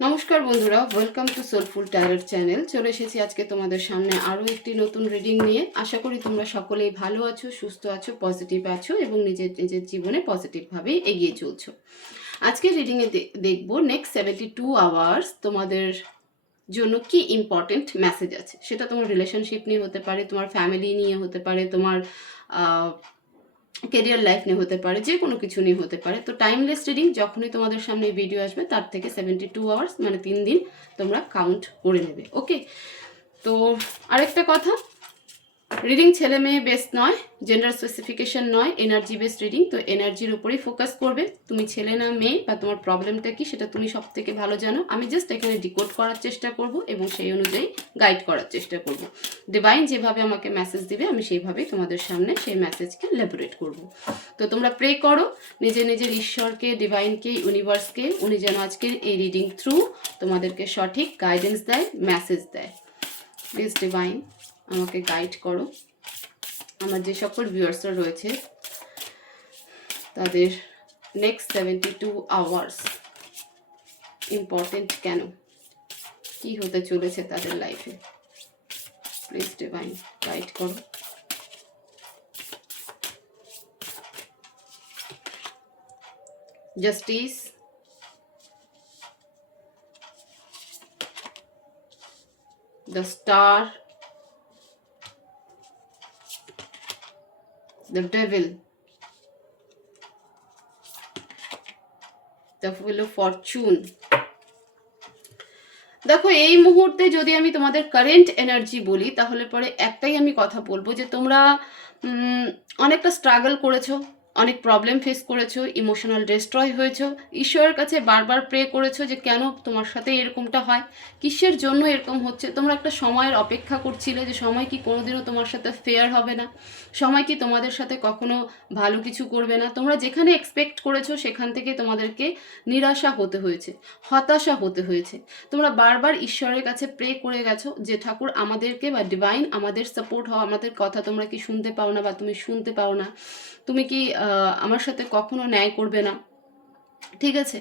নমস্কার বন্ধুরা, welcome to soulful tarot channel. চলে এসেছি আজকে তোমাদের সামনে আরও একটি নতুন রিডিং নিয়ে। আশা করি তোমরা সকলেই ভালো আছো, সুস্থ আছো, পজিটিভ আছো এবং নিজের নিজের জীবনে পজিটিভভাবেই এগিয়ে চলছো। আজকে রিডিংয়ে দেখবো নেক্সট 72 আওয়ার্স তোমাদের জন্য কি ইম্পর্টেন্ট মেসেজ আছে। সেটা তোমার রিলেশনশিপ নিয়ে হতে পারে, তোমার ফ্যামিলি নিয়ে হতে পারে, তোমার কেরিয়ার লাইফ নিয়ে হতে পারে, যে কোনো কিছু নিয়ে হতে পারে। তো টাইমলেস রিডিং, যখনই তোমাদের সামনে ভিডিও আসবে তার থেকে 72 আওয়ার্স মানে 3 দিন তোমরা কাউন্ট করে নেবে। ওকে, তো আরেকটা কথা, রিডিং ছেলে মেয়ে বেস্ট নয়, জেন্ডার স্পেসিফিকেশন নয়, এনার্জি বেসড রিডিং। তো এনার্জির উপরেই ফোকাস করবে। তুমি ছেলে না মেয়ে বা তোমার প্রবলেমটা কি সেটা তুমি সব থেকে ভালো জানো। আমি জাস্ট এখানে ডিকোড করার চেষ্টা করব এবং সেই অনুযায়ী গাইড করার চেষ্টা করব। ডিভাইন যেভাবে আমাকে মেসেজ দিবে আমি সেইভাবেই তোমাদের সামনে সেই মেসেজকে লেবরেট করব। তো তোমরা প্রে করো নিজের নিজের ঈশ্বরকে, ডিভাইনকে, ইউনিভার্সকে, উনি যেন আজকের এই রিডিং থ্রু তোমাদেরকে সঠিক গাইডেন্স দেয়, মেসেজ দেয়। প্লিজ ডিভাইন আমাকে গাইড করো। আমার যে সকল ভিউয়ার্সরা রয়েছে তাদের নেক্সট 72 আওয়ার্স ইম্পর্টেন্ট কেন, কি হতে চলেছে তাদের লাইফে, প্লিজ ডিভাইন গাইড করো। Justice, the star, the devil, the wheel of fortune। দেখো, এই মুহূর্তে যদি আমি তোমাদের কারেন্ট এনার্জি বলি তাহলে পরে একটাই আমি কথা বলবো যে তোমরা অনেকটা স্ট্রাগল করেছো, অনেক প্রবলেম ফেস করেছো, ইমোশনাল ডিস্ট্রয় হয়েছো, ঈশ্বরের কাছে বারবার প্রে করেছো যে কেন তোমার সাথে এরকমটা হয়, কিসের জন্য এরকম হচ্ছে। তোমরা একটা সময়ের অপেক্ষা করছিলে যে সময় কি কোনোদিনও তোমার সাথে ফেয়ার হবে না, সময় কি তোমাদের সাথে কখনো ভালো কিছু করবে না। তোমরা যেখানে এক্সপেক্ট করেছো সেখান থেকে তোমাদেরকে নিরাশা হতে হয়েছে, হতাশা হতে হয়েছে। তোমরা বারবার ঈশ্বরের কাছে প্রে করে গেছো যে ঠাকুর আমাদেরকে বা ডিভাইন আমাদের সাপোর্ট হও, আমাদের কথা তোমরা কি শুনতে পাও না বা তুমি শুনতে পাও না, তুমি কি আমার সাথে কখনো ন্যায় করবে না, ঠিক আছে।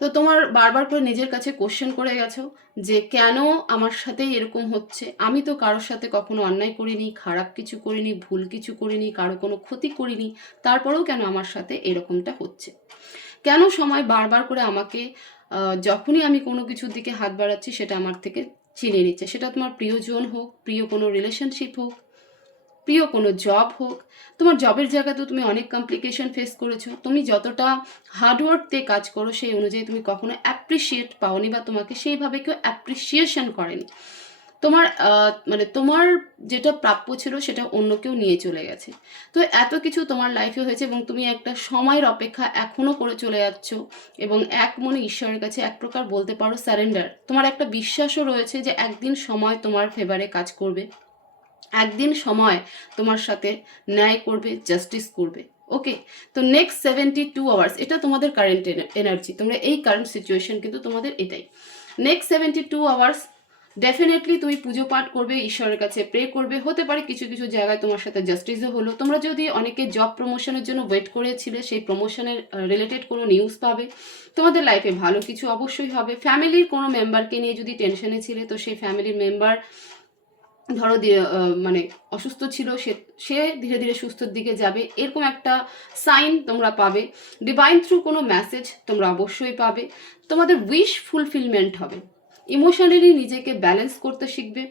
তো তোমার বারবার করে নিজের কাছে কোশ্চেন করে গেছো যে কেন আমার সাথেই এরকম হচ্ছে। আমি তো কারোর সাথে কখনো অন্যায় করিনি, খারাপ কিছু করিনি, ভুল কিছু করিনি, কারো কোনো ক্ষতি করিনি, তারপরেও কেন আমার সাথে এরকমটা হচ্ছে। কেন সময় বারবার করে আমাকে যখনই আমি কোনো কিছুর দিকে হাত বাড়াচ্ছি সেটা আমার থেকে ছিনিয়ে নিচ্ছে। সেটা তোমার প্রিয়জন হোক, প্রিয় কোনো রিলেশনশিপ হোক, প্রিয় কোনো জব হোক। তোমার জবের জায়গাতেও তুমি অনেক কমপ্লিকেশন ফেস করেছো। তুমি যতটা হার্ডওয়ার্ক দিয়ে কাজ করো সেই অনুযায়ী তুমি কখনো অ্যাপ্রিসিয়েট পাওনি বা তোমাকে সেইভাবে কেউ অ্যাপ্রিসিয়েশন করেনি। তোমার মানে তোমার যেটা প্রাপ্য ছিল সেটা অন্য কেউ নিয়ে চলে গেছে। তো এত কিছু তোমার লাইফে হয়েছে এবং তুমি একটা সময়ের অপেক্ষা এখনও করে চলে যাচ্ছ এবং এক মনে ঈশ্বরের কাছে এক প্রকার বলতে পারো স্যারেন্ডার। তোমার একটা বিশ্বাসও রয়েছে যে একদিন সময় তোমার ফেভারে কাজ করবে, একদিন সময় তোমার সাথে ন্যায় করবে, জাস্টিস করবে। ওকে, তো নেক্সট 72 আওয়ার্স এটা তোমাদের কারেন্ট এনার্জি, তোমরা এই কারেন্ট সিচুয়েশন কিন্তু তোমাদের এটাই। নেক্সট 72 আওয়ার্স ডেফিনেটলি তুমি পুজো পাঠ করবে, ঈশ্বরের কাছে প্রে করবে। হতে পারে কিছু কিছু জায়গায় তোমার সাথে জাস্টিসও হলো। তোমরা যদি অনেকে জব প্রমোশনের জন্য ওয়েট করেছিলে সেই প্রমোশনের রিলেটেড কোনো নিউজ পাবে। তোমাদের লাইফে ভালো কিছু অবশ্যই হবে। ফ্যামিলির কোনো মেম্বারকে নিয়ে যদি টেনশনে ছিলে তো সেই ফ্যামিলির মেম্বার ধরো মানে অসুস্থ ছিল, সে ধীরে ধীরে সুস্থর দিকে যাবে, এরকম একটা সাইন তোমরা পাবে। ডিভাইন থ্রু কোনো মেসেজ তোমরা অবশ্যই পাবে। তোমাদের উইশ ফুলফিলমেন্ট হবে। ইমোশনালি নিজেকে ব্যালেন্স করতে শিখবে।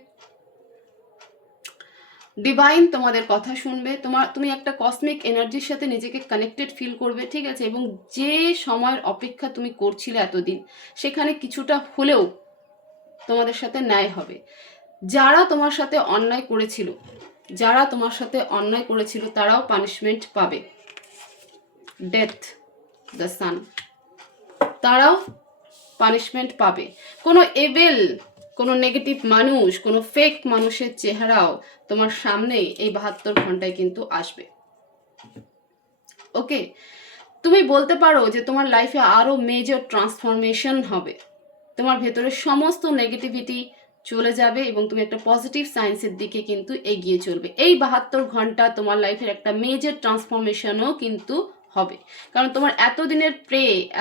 ডিভাইন তোমাদের কথা শুনবে। তুমি একটা কসমিক এনার্জির সাথে নিজেকে কানেক্টেড ফিল করবে, ঠিক আছে। এবং যে সময়ের অপেক্ষা তুমি করছিলে এতদিন, সেখানে কিছুটা হলেও তোমাদের সাথে ন্যায় হবে। যারা তোমার সাথে অন্যায় করেছিল, যারা তোমার সাথে অন্যায় করেছিল তারাও পানিশমেন্ট পাবে। ডেথ, দ্য সান, তারাও পানিশমেন্ট পাবে। কোনো এবেল, কোনো নেগেটিভ মানুষ, কোনো ফেক মানুষের চেহারাও তোমার সামনে এই 72 ঘন্টায় কিন্তু আসবে। ওকে, তুমি বলতে পারো যে তোমার লাইফে আরো মেজর ট্রান্সফরমেশন হবে। তোমার ভেতরে সমস্ত নেগেটিভিটি চলে যাবে এবং তুমি একটা পজিটিভ সায়েন্সের দিকে কিন্তু এগিয়ে চলবে। এই 72 ঘন্টা তোমার লাইফের একটা মেজর ট্রান্সফরমেশনও কিন্তু হবে, কারণ তোমার এতদিনের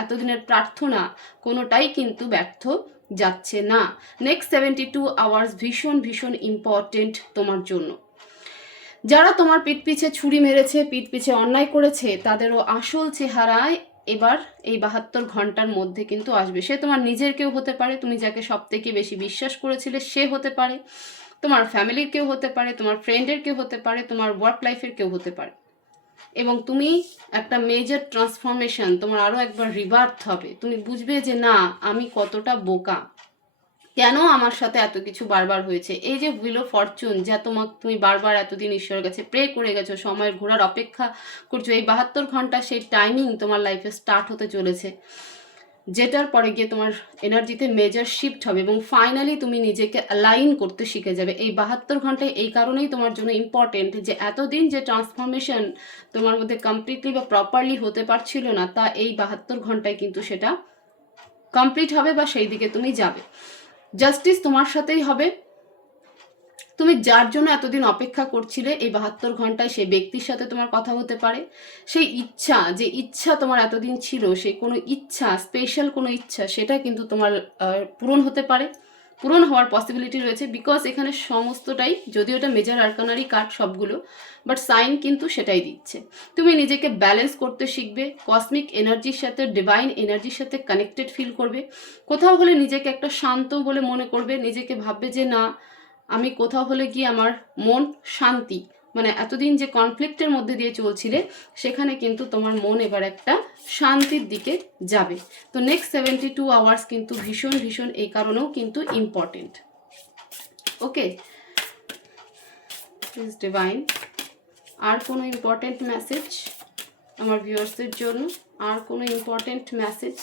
এতদিনের প্রার্থনা কোনোটাই কিন্তু ব্যর্থ যাচ্ছে না। নেক্সট 72 আওয়ার্স ভীষণ ভীষণ ইম্পর্টেন্ট তোমার জন্য। যারা তোমার পিঠ পিছে ছুরি মেরেছে, পিঠ পিছে অন্যায় করেছে, তাদেরও আসল চেহারায় এবার এই 72 ঘন্টার মধ্যে কিন্তু আসবে। সে তোমার নিজের কেউ হতে পারে, তুমি যাকে সব থেকে বেশি বিশ্বাস করেছিলে সে হতে পারে, তোমার ফ্যামিলির কেউ হতে পারে, তোমার ফ্রেন্ডের কেউ হতে পারে, তোমার ওয়ার্ক লাইফের কেউ হতে পারে। এবং তুমি একটা মেজর ট্রান্সফরমেশন, তোমার আরও একবার রিবার্থ হবে। তুমি বুঝবে যে না, আমি কতটা বোকা, কেন আমার সাথে এত কিছু বারবার হয়েছে। এই যে হুইল অফ ফরচুন, যা তুমি বারবার এতদিন ঈশ্বরের কাছে প্রে করে গেছো, সময়ের ঘোরার অপেক্ষা করছো, এই 72 ঘন্টা সেই টাইমিং তোমার লাইফে স্টার্ট হতে চলেছে, যেটার পরে গিয়ে তোমার এনার্জিতে মেজর শিফট হবে এবং ফাইনালি তুমি নিজেকে অ্যালাইন করতে শিখে যাবে। এই 72 ঘন্টায় এই কারণেই তোমার জন্য ইম্পর্টেন্ট যে এতদিন যে ট্রান্সফরমেশন তোমার মধ্যে কমপ্লিটলি বা প্রপারলি হতে পারছিল না, তা এই 72 ঘন্টায় কিন্তু সেটা কমপ্লিট হবে বা সেই দিকে তুমি যাবে। জাস্টিস তোমার সাথেই হবে। তুমি যার জন্য এতদিন অপেক্ষা করছিলে, এই 72 ঘন্টায় সেই ব্যক্তির সাথে তোমার কথা হতে পারে। সেই ইচ্ছা, যে ইচ্ছা তোমার এতদিন ছিল, সেই কোনো ইচ্ছা, স্পেশাল কোনো ইচ্ছা, সেটা কিন্তু তোমার পূরণ হতে পারে, পূরণ হওয়ার পসিবিলিটি রয়েছে। বিকজ এখানে সমস্তটাই, যদিও এটা মেজর আর্কানারি কার্ড সবগুলো, বাট সাইন কিন্তু সেটাই দিচ্ছে। তুমি নিজেকে ব্যালেন্স করতে শিখবে, কসমিক এনার্জির সাথে, ডিভাইন এনার্জির সাথে কানেক্টেড ফিল করবে। কোথাও হলে নিজেকে একটা শান্ত বলে মনে করবে, নিজেকে ভাববে যে না, আমি কোথাও হলে গিয়ে আমার মন শান্তি, মানে এতদিন যে কনফ্লিক্টের মধ্যে দিয়ে চলছিলে, সেখানে কিন্তু তোমার মন এবার একটা শান্তির দিকে যাবে। তো নেক্সট 72 আওয়ার্স কিন্তু ভীষণ ভীষণ এই কারণেও কিন্তু ইম্পর্টেন্ট। ওকে, প্লিজ ডিভাইন, আর কোনো ইম্পর্টেন্ট মেসেজ আমার ভিউয়ার্সদের জন্য? আর কোনো important message?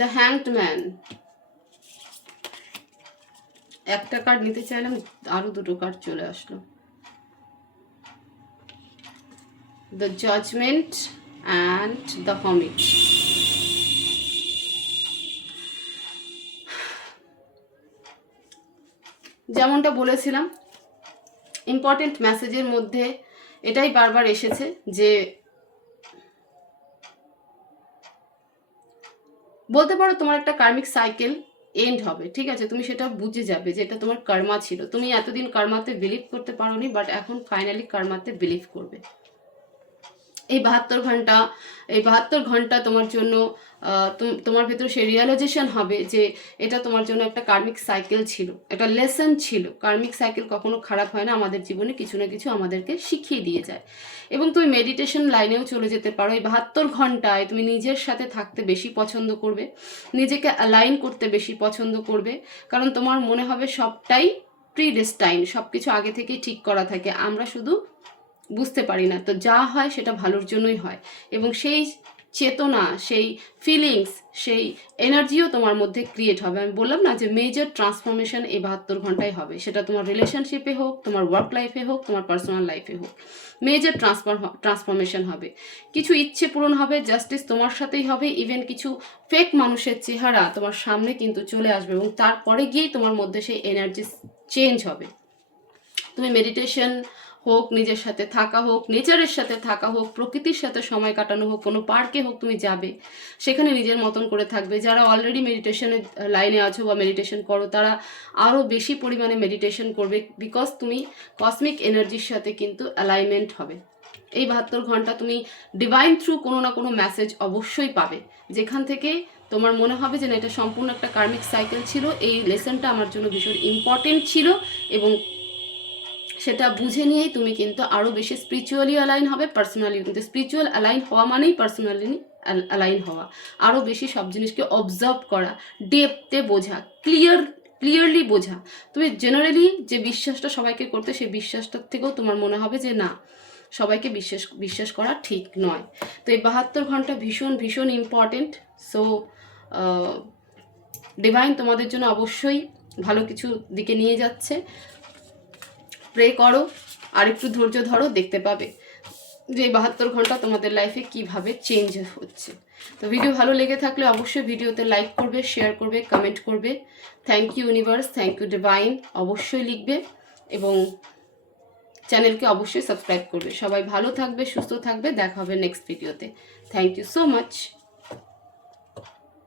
The hanged man, একটা কার্ড নিতে চাইলাম, আরো দুটো কার্ড চলে আসলো। The judgement and the hermit. যেমনটা বলেছিলাম, ইম্পর্টেন্ট মেসেজের মধ্যে এটাই বারবার এসেছে যে বলতে পারো তোমার একটা কার্মিক সাইকেল এন্ড হবে, ঠিক আছে? তুমি সেটা বুঝে যাবে যে এটা তোমার কর্মা ছিল। তুমি এতদিন কর্মাতে বিলিভ করতে পারোনি, বাট এখন ফাইনালি কর্মাতে বিলিভ করবে। এই 72 ঘন্টা তোমার জন্য তোমার ভেতরে সেই রিয়েলাইজেশন হবে যে এটা তোমার জন্য একটা কার্মিক সাইকেল ছিল, একটা লেসন ছিল। কার্মিক সাইকেল কখনো খারাপ হয় না, আমাদের জীবনে কিছু না কিছু আমাদেরকে শিখিয়ে দিয়ে যায়। এবং তুমি মেডিটেশন লাইনেও চলে যেতে পারো। এই 72 ঘন্টায় তুমি নিজের সাথে থাকতে বেশি পছন্দ করবে, নিজেকে অ্যালাইন করতে বেশি পছন্দ করবে, কারণ তোমার মনে হবে সবটাই প্রিডেস্টাইন, সব কিছু আগে থেকেই ঠিক করা থাকে, আমরা শুধু বুঝতে পারি না। তো যা হয় সেটা ভালোর জন্যই হয়, এবং সেই চেতনা, সেই ফিলিংস, সেই এনার্জিও তোমার মধ্যে ক্রিয়েট হবে। আমি বললাম না যে মেজর ট্রান্সফরমেশন এই 72 ঘন্টায় হবে, সেটা তোমার রিলেশনশিপে হোক, তোমার ওয়ার্ক লাইফে হোক, তোমার পার্সোনাল লাইফে হোক, মেজর ট্রান্সফরমেশন হবে। কিছু ইচ্ছে পূরণ হবে, জাস্টিস তোমার সাথেই হবে। ইভেন কিছু ফেক মানুষের চেহারা তোমার সামনে কিন্তু চলে আসবে, এবং তারপরে গিয়েই তোমার মধ্যে সেই এনার্জি চেঞ্জ হবে। তুমি মেডিটেশন হোক, নিজের সাথে থাকা হোক, নেচারের সাথে থাকা হোক, প্রকৃতির সাথে সময় কাটানো হোক, কোনো পার্কে হোক, তুমি যাবে, সেখানে নিজের মতন করে থাকবে। যারা অলরেডি মেডিটেশনের লাইনে আছো বা মেডিটেশন করো, তারা আরও বেশি পরিমাণে মেডিটেশন করবে, বিকজ তুমি কসমিক এনার্জির সাথে কিন্তু অ্যালাইনমেন্ট হবে। এই 72 ঘন্টা তুমি ডিভাইন থ্রু কোনো না কোনো মেসেজ অবশ্যই পাবে, যেখান থেকে তোমার মনে হবে যে না, এটা সম্পূর্ণ একটা কার্মিক সাইকেল ছিল, এই লেসনটা আমার জন্য ভীষণ ইম্পর্টেন্ট ছিল, এবং সেটা বুঝে নিয়েই তুমি কিন্তু আরও বেশি স্পিরিচুয়ালি অ্যালাইন হবে, পার্সোনালি। কিন্তু স্পিরিচুয়াল অ্যালাইন হওয়া মানেই পার্সোনালি অ্যালাইন হওয়া, আরও বেশি সব জিনিসকে অবজার্ভ করা, ডেপথে বোঝা, ক্লিয়ারলি বোঝা। তুমি জেনারেলি যে বিশ্বাসটা সবাইকে করতে, সেই বিশ্বাসটার থেকেও তোমার মনে হবে যে না, সবাইকে বিশ্বাস করা ঠিক নয়। তো এই 72 ঘন্টা ভীষণ ভীষণ ইম্পর্টেন্ট। সো ডিভাইন তোমাদের জন্য অবশ্যই ভালো কিছু দিকে নিয়ে যাচ্ছে। প্রে করো, আর একটু ধৈর্য ধরো, দেখতে পাবে যে 72 ঘন্টা তোমাদের লাইফে কিভাবে চেঞ্জ হচ্ছে। তো ভিডিও ভালো লেগে থাকলে অবশ্যই ভিডিওতে লাইক করবে, শেয়ার করবে, কমেন্ট করবে। Thank you universe, thank you divine অবশ্যই লিখবে। এবং চ্যানেলকে অবশ্যই সাবস্ক্রাইব করবে। সবাই ভালো থাকবে, সুস্থ থাকবে, দেখা হবে নেক্সট ভিডিওতে। Thank you so much.